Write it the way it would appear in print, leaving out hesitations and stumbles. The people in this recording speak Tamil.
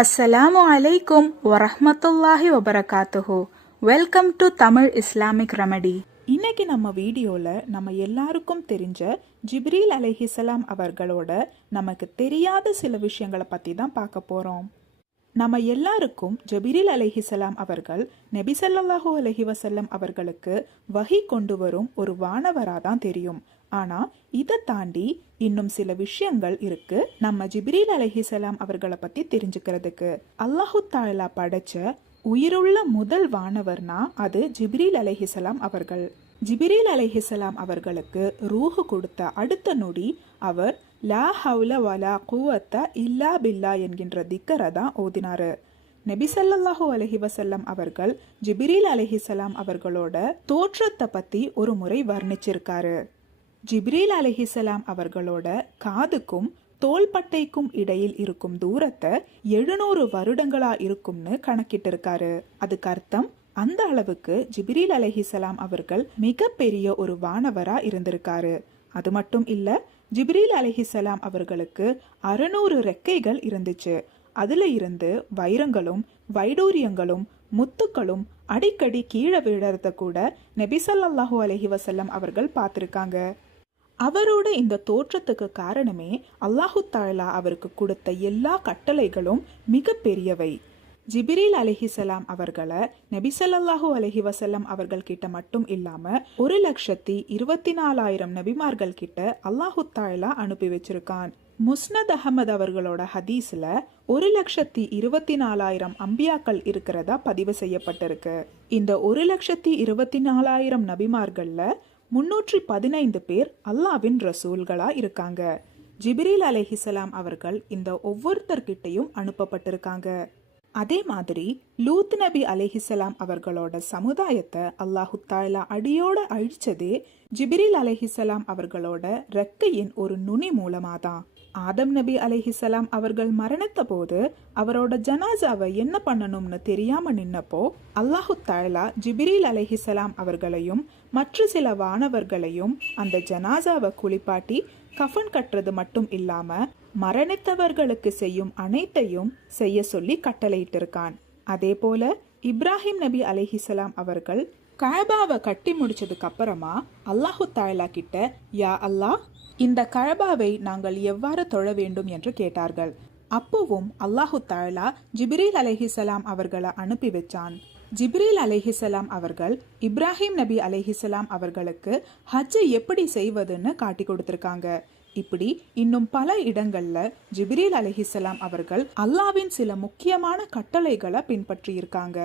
அஸ்ஸலாமு அலைக்கும் வரஹ்மத்துல்லாஹி வபரகாத்துஹு. Welcome to Tamil Islamic remedy. இன்னைக்கு நம்ம வீடியோவில் நம்ம எல்லாருக்கும் தெரிஞ்ச ஜிப்ரீல் அலைஹிஸ்ஸலாம் அவர்களோட நமக்கு தெரியாத சில விஷயங்களை பற்றி தான் பார்க்க போகிறோம். நம்ம எல்லாருக்கும் ஜிப்ரீல் அலைஹிஸ்ஸலாம் அவர்கள் நபி ஸல்லல்லாஹு அலைஹி வஸல்லம் அவர்களுக்கு வஹி கொண்டு வரும் ஒரு வானவராக தான் தெரியும். ஆனால் இதை தாண்டி இன்னும் சில விஷயங்கள் இருக்கு நம்ம ஜிப்ரீல் அலைஹிஸ்ஸலாம் அவர்களை பற்றி தெரிஞ்சுக்கிறதுக்கு. அல்லாஹு தாலா படைச்ச உயிருள்ள முதல் வானவர்னா அது ஜிப்ரீல் அலைஹிஸ்ஸலாம் அவர்கள். ஜிப்ரீல் அலைஹிஸ்ஸலாம் அவர்களுக்கு ரூஹு கொடுத்த அடுத்த நொடி அவர் லா ஹவுல வலா குவத்த இல்லா பில்லா என்கின்ற திக்கரை தான் ஓதினாரு. நபி ஸல்லல்லாஹு அலைஹி வஸல்லம் அவர்கள் ஜிப்ரீல் அலைஹிஸ்ஸலாம் அவர்களோட தோற்றத்தை பத்தி ஒரு முறை வர்ணிச்சிருக்காரு. ஜிப்ரீல் அலைஹிஸ்ஸலாம் அவர்களோட காதுக்கும் தோள்பட்டைக்கும் இடையில் இருக்கும் தூரத்தை 700 வருடங்களா இருக்கும்னு கணக்கிட்டு இருக்காரு. அதுக்கு அர்த்தம் அந்த அளவுக்கு ஜிப்ரீல் அலைஹிஸ்ஸலாம் அவர்கள் மிகப்பெரிய ஒரு வானவரா இருந்திருக்காரு. அது மட்டும் இல்ல, ஜிப்ரீல் அலைஹிஸ்ஸலாம் அவர்களுக்கு 600 ரெக்கைகள் இருந்துச்சு. அதுல இருந்து வைரங்களும் வைடூரியங்களும் முத்துக்களும் அடிக்கடி கீழே விழறத கூட நபி ஸல்லல்லாஹு அலைஹி வஸல்லம் அவர்கள் பார்த்திருக்காங்க. அவரோட இந்த தோற்றத்துக்கு காரணமே அல்லாஹு தாலா அவருக்கு கொடுத்த எல்லா கட்டளைகளும் மிக பெரியவை. ஜிப்ரீல் அலைஹிஸ்ஸலாம் அவர்களை நபி ஸல்லல்லாஹு அலைஹி வஸல்லம் அவர்கள் கிட்ட மட்டும் இல்லாம 1,24,000 நபிமார்கள் கிட்ட அல்லாஹு தாலா அனுப்பி வச்சிருக்கான். முஸ்னத் அஹமது அவர்களோட ஹதீஸ்ல 1,24,000 அம்பியாக்கள் இருக்கிறதா பதிவு செய்யப்பட்டிருக்கு. இந்த 1,24,000 நபிமார்கள்ல 315 பேர் அல்லாவின் ரசூல்களா இருக்காங்க. ஜிப்ரீல் அலைஹிஸ்ஸலாம் அவர்கள் இந்த ஒவ்வொருத்தர்கிட்டையும் அனுப்பப்பட்டிருக்காங்க. அதே மாதிரி லூத் நபி அலைஹிஸ்ஸலாம் அவர்களோட சமுதாயத்தை அல்லாஹு தாலா அடியோட அழிச்சதே ஜிப்ரீல் அலைஹிஸ்ஸலாம் அவர்களோட ரெக்கையின் ஒரு நுனி மூலமாதான். ஆதம் நபி அலைஹிஸ்ஸலாம் அவர்கள் மரணத்த போது அவரோட ஜனாசாவை என்ன பண்ணணும்னு தெரியாம நின்னப்போ அல்லாஹு தாலா ஜிப்ரீல் அலைஹிஸ்ஸலாம் அவர்களையும் மற்ற சில வானவர்களையும் அந்த ஜனாசாவை குளிப்பாட்டி கஃன் கட்டுறது மட்டும் இல்லாம மரணித்தவர்களுக்கு செய்யும் அனைத்தையும் செய்ய சொல்லி கட்டளையிட்டிருக்கான். அதே போல இப்ராஹிம் நபி அலைஹிஸ்ஸலாம் அவர்கள் கஅபாவை கட்டி முடிச்சதுக்கு அப்புறமா அல்லாஹு தாலா கிட்ட யா அல்லாஹ், இந்த கஅபாவை நாங்கள் எவ்வாறு தொழ வேண்டும் என்று கேட்டார்கள். அப்போவும் அல்லாஹு தாலா ஜிப்ரீல் அலைஹிஸ்ஸலாம் அவர்களை அனுப்பி வச்சான். ஜிப்ரீல் அலைஹிஸ்ஸலாம் அவர்கள் இப்ராஹிம் நபி அலைஹிஸ்ஸலாம் அவர்களுக்கு ஹஜ்ஜை எப்படி செய்வதுன்னு காட்டி கொடுத்திருக்காங்க. இப்படி இன்னும் பல இடங்கள்ல ஜிப்ரீல் அலைஹிஸ்ஸலாம் அவர்கள் அல்லாவின் சில முக்கியமான கட்டளைகளை பின்பற்றி இருக்காங்க.